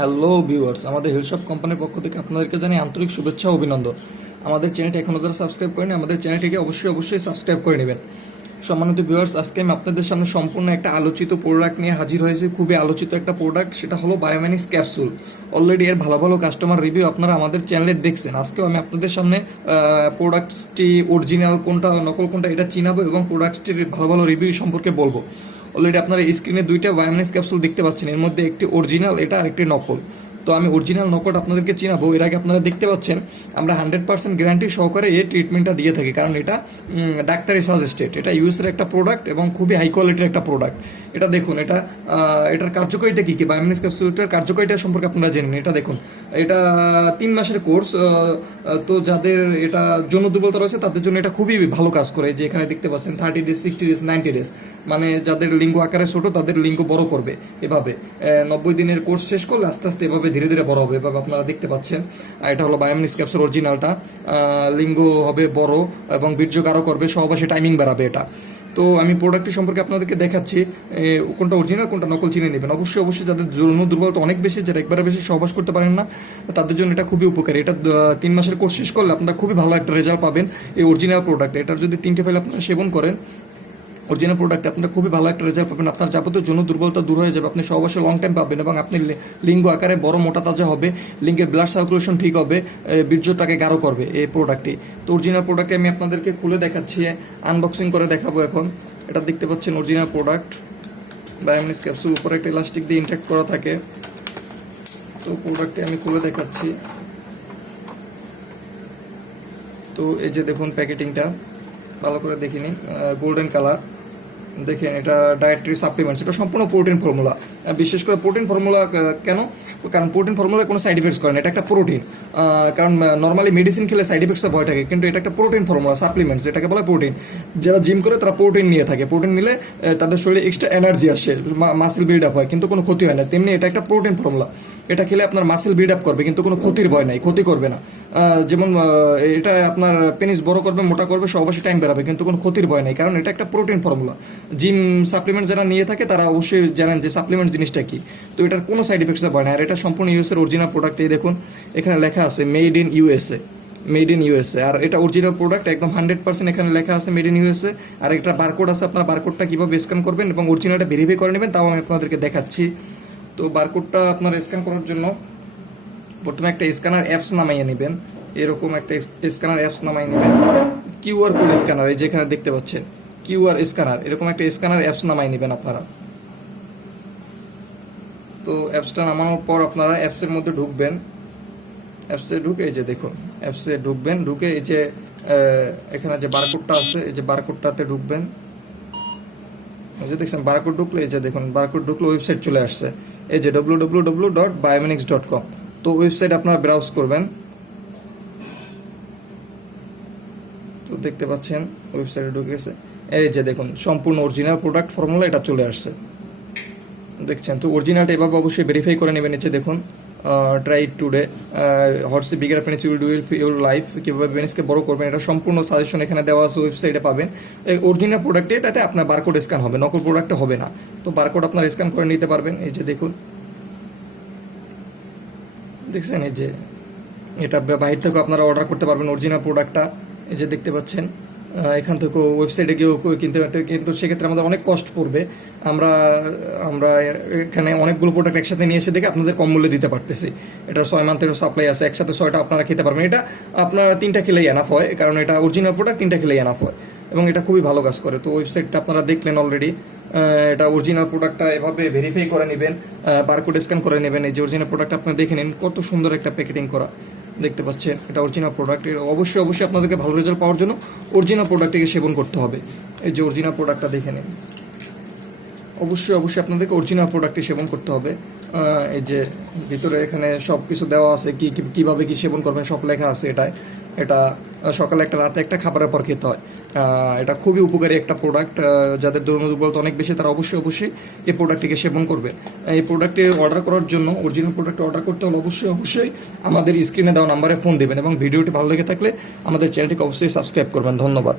Hello viewers আমাদের হেলশপ কোম্পানির পক্ষ থেকে আপনাদেরকে জানাই আন্তরিক শুভেচ্ছা অভিনন্দন। আমাদের চ্যানেলটি এখনও যারা সাবস্ক্রাইব করেনি, আমাদের চ্যানেলটিকে অবশ্যই অবশ্যই সাবস্ক্রাইব করে নেবেন। সম্মানিত ভিউয়ার্স আজকে আমি আপনাদের সামনে সম্পূর্ণ একটা আলোচিত প্রোডাক্ট নিয়ে হাজির হয়েছে। খুবই আলোচিত একটা প্রোডাক্ট সেটা হলো বায়োমেনিক্স ক্যাপসুল অলরেডি এর ভালো ভালো কাস্টমার রিভিউ আপনারা আমাদের চ্যানেলে দেখছেন। আজকেও আমি আপনাদের সামনে প্রোডাক্টসটি অরিজিনাল কোনটা, নকল কোনটা, এটা চিনাবো এবং প্রোডাক্টটির ভালো ভালো রিভিউ সম্পর্কে বলব। অলরেডি আপনারা স্ক্রিনে দুইটা বায়োমেনিক্স ক্যাপসুল দেখতে পাচ্ছেন। এর মধ্যে একটি অরিজিনাল এটা আর একটি নকল। তো আমি অরিজিনাল নকট আপনাদেরকে চিনাবো। এর আগে আপনারা দেখতে পাচ্ছেন, আমরা হান্ড্রেড পার্সেন্ট গ্যারান্টি সহকারে এই ট্রিটমেন্টটা দিয়ে থাকি। কারণ এটা ডাক্তারি সাজেস্টেড এটা ইউএসের একটা প্রোডাক্ট এবং খুবই হাই কোয়ালিটির একটা প্রোডাক্ট এটা দেখুন, এটা এটার কার্যকারিতা কী কী? বায়োমিনিস ক্যাপসুলটার কার্যকারিতা সম্পর্কে আপনারা জেনে এটা দেখুন, এটা তিন মাসের কোর্স তো যাদের এটা যৌন দুর্বলতা রয়েছে, তাদের জন্য এটা খুবই ভালো কাজ করে। যে এখানে দেখতে পাচ্ছেন thirty days sixty days ninety days মানে যাদের লিঙ্গ আকারে ছোট, তাদের লিঙ্গ বড় করবে এভাবে। নব্বই দিনের কোর্স শেষ করলে আস্তে আস্তে এভাবে ধীরে ধীরে বড় হবে, এভাবে আপনারা দেখতে পাচ্ছেন। আর এটা হলো বায়োমিনিস ক্যাপসুল অরিজিনালটা। লিঙ্গ হবে বড় এবং বীর্য কারও করবে, সহবাসে টাইমিং বাড়াবে এটা। তো আমি প্রোডাক্টটি সম্পর্কে আপনাদেরকে দেখাচ্ছি কোনটা অরিজিনাল কোনটা নকল চিনে নেবেন। অবশ্যই অবশ্যই যাদের যৌন দুর্বলতা অনেক বেশি, যারা একবারে বেশি সহবাস করতে পারেন না, তাদের জন্য এটা খুবই উপকারী। এটা তিন মাসের কোর্স শেষ করলে আপনারা খুবই ভালো একটা রেজাল্ট পাবেন এই অরিজিনাল প্রোডাক্ট এটার যদি তিনটে ফাইল আপনারা সেবন করেন অরিজিনাল প্রোডাক্ট আপনারা খুবই ভালো একটা রেজাল্ট পাবেন। আপনার যাবতীয় জন্য দুর্বলতা দূর হয়ে যাবে। আপনি সহবাসে লং টাইম পাবেন এবং আপনি লিঙ্গ আকারে বড় মোটা তাজা হবে। লিঙ্গের ব্লাড সার্কুলেশন ঠিক হবে বীর্যটাকে গাঢ় করবে এই প্রোডাক্টটি তো অরিজিনাল প্রোডাক্টে আমি আপনাদেরকে খুলে দেখাচ্ছি আনবক্সিং করে দেখাবো এখন। এটা দেখতে পাচ্ছেন অরিজিনাল প্রোডাক্ট ডায়ামিনিস ক্যাপসুল উপরে একটা ইলাস্টিক দিয়ে ইনটেক্ট করা থাকে। তো প্রোডাক্টটি আমি খুলে দেখাচ্ছি। তো এই যে দেখুন প্যাকেটিংটা, ভালো করে দেখে নিন গোল্ডেন কালার দেখেন, এটা ডায়েটারি সাপ্লিমেন্টস এটা সম্পূর্ণ প্রোটিন ফর্মুলা বিশেষ করে প্রোটিন ফর্মুলা কেন? কারণ প্রোটিন ফর্মুলা কোনো সাইড ইফেক্টস করে না, এটা একটা প্রোটিন কারণ নর্মালি মেডিসিন খেলে সাইড ইফেক্টসের ভয় থাকে, কিন্তু এটা একটা প্রোটিন ফর্মুলা সাপ্লিমেন্টস যেটাকে বলে প্রোটিন যারা জিম করে, তারা প্রোটিন নিয়ে থাকে। প্রোটিন নিলে তাদের শরীরে এক্সট্রা এনার্জি আসে মাসেল বিল্ড আপ হয়, কিন্তু কোনো ক্ষতি হয় না। তেমনি এটা একটা প্রোটিন ফর্মুলা এটা খেলে আপনার মাসেল বিল্ড আপ করবে, কিন্তু কোনো ক্ষতির ভয় নাই, ক্ষতি করবে না। যেমন এটা আপনার পেনিস বড় করবে, মোটা করবে, সব অবশ্যই টাইম বেরাবে, কিন্তু কোনো ক্ষতির ভয় নাই, কারণ এটা একটা প্রোটিন ফর্মুলা জিম সাপ্লিমেন্ট যারা নিয়ে থাকে, তারা অবশ্যই জানেন যে সাপ্লিমেন্ট জিনিসটা কি। তো এটার কোনো সাইড ইফেক্টস ভয় না আর এটা সম্পূর্ণ ইউএস এর অরিজিনাল প্রোডাক্ট এই দেখুন। এখানে লেখা আছে made in USA made in USA আর এটা অরিজিনাল প্রোডাক্ট একদম হান্ড্রেড পার্সেন্ট এখানে লেখা আছে মেড ইন ইউএসএ আর একটা বারকোড আছে আপনার বারকোডটা কীভাবে স্ক্যান করবেন এবং অরিজিনালটা ভেরিফাই করে নেবেন, তাও আমি আপনাদেরকে দেখাচ্ছি। তো বারকোডটা আপনার স্ক্যান করার জন্য প্রথমে একটা স্ক্যানার অ্যাপস নামাইয়ে নেবেন, এরকম একটা স্ক্যানার অ্যাপস নামাই নেবেন। কিউআর কোড স্ক্যানার এই যেখানে দেখতে পাচ্ছেন কিউআর স্ক্যানার এরকম একটা স্ক্যানার অ্যাপস নামাই নেবেন আপনারা। তো অ্যাপসটা নামানোর পর আপনারা অ্যাপসের মধ্যে ঢুকবেন অ্যাপসে ঢুকে এই যে দেখুন অ্যাপসে ঢুকবেন, ঢুকে এই যে এখানে যে বারকোডটা আছে, এই যে বারকোডটাতে ঢুকবেন। এই যে দেখছেন বারকোড ঢুকলে, এই যে দেখুন বারকোড ঢুকলে ওয়েবসাইট চলে আসছে। এই যে W W dot dot com তো ওয়েবসাইট আপনারা ব্রাউজ করবেন। তো দেখতে পাচ্ছেন ওয়েবসাইটে ঢুকে গেছে। এই যে দেখুন, সম্পূর্ণ অরিজিনাল প্রোডাক্ট ফর্মুলা এটা চলে আসছে। দেখছেন, তো অরিজিনালটা এভাবে অবশ্যই ভেরিফাই করে নেবেন নিচে দেখুন। ট্রাই টুডে হটসে বিগার পেনিস উইল ডুইল ইউর লাইফ কীভাবে পেনিসকে বড় করবেন, এটা সম্পূর্ণ সাজেশন এখানে দেওয়া আছে ওয়েবসাইটে পাবেন। অরিজিনাল প্রোডাক্টে এটাতে আপনার বারকোড স্ক্যান হবে, নকল প্রোডাক্টে হবে না। তো বারকোড আপনার স্ক্যান করে নিতে পারবেন, এই যে দেখুন। দেখছেন, এই যে এটা বাইরে থেকে আপনারা অর্ডার করতে পারবেন অরিজিনাল প্রোডাক্টটা এই যে দেখতে পাচ্ছেন। এখান থেকে ওয়েবসাইটে গিয়েও কিনতে পারতে। কিন্তু সেক্ষেত্রে আমাদের অনেক কষ্ট পড়বে। আমরা আমরা এখানে অনেকগুলো প্রোডাক্ট একসাথে নিয়ে এসে দেখে আপনাদের কম মূল্যে দিতে পারতেছি। এটা ছয় মান্থের সাপ্লাই আছে। একসাথে ছয়টা আপনারা খেতে পারবেন। এটা আপনারা তিনটা খেলেই এনাফ হয়, কারণ এটা অরিজিনাল প্রোডাক্ট তিনটা খেলেই এনাফ হয়। এবং এটা খুবই ভালো কাজ করে। তো ওয়েবসাইটটা আপনারা দেখলেন অলরেডি এটা অরিজিনাল প্রোডাক্টটা এভাবে ভেরিফাই করে নেবেন বারকোড স্ক্যান করে নেবেন। এই যে অরিজিনাল প্রোডাক্ট আপনারা দেখে নিন, কত সুন্দর একটা প্যাকেটিং করা। দেখতে পাচ্ছেন, এটা অরিজিনাল প্রোডাক্ট অবশ্যই অবশ্যই আপনাদেরকে ভালো রেজাল্ট পাওয়ার জন্য অরিজিনাল প্রোডাক্টটিকে সেবন করতে হবে। এই যে অরিজিনাল প্রোডাক্টটা দেখে নিন। অবশ্যই অবশ্যই আপনাদেরকে অরিজিনাল প্রোডাক্টটি সেবন করতে হবে। এই যে ভিতরে এখানে সব কিছু দেওয়া আছে কী, কীভাবে কী সেবন করবেন, সব লেখা আছে এটায়। এটা সকালে একটা, রাতে একটা খাবারের পর খেতে হয়। এটা খুবই উপকারী একটা প্রোডাক্ট যাদের ধর্ম দুর্বলতা অনেক বেশি তারা অবশ্যই অবশ্যই এই প্রোডাক্টটিকে সেবন করবে। এই প্রোডাক্টটি অর্ডার করার জন্য অরিজিনাল প্রোডাক্ট অর্ডার করতে হলে অবশ্যই অবশ্যই আমাদের স্ক্রিনে দেওয়া নাম্বারে ফোন দেবেন এবং ভিডিওটি ভালো লেগে থাকলে আমাদের চ্যানেলটিকে অবশ্যই সাবস্ক্রাইব করবেন। ধন্যবাদ।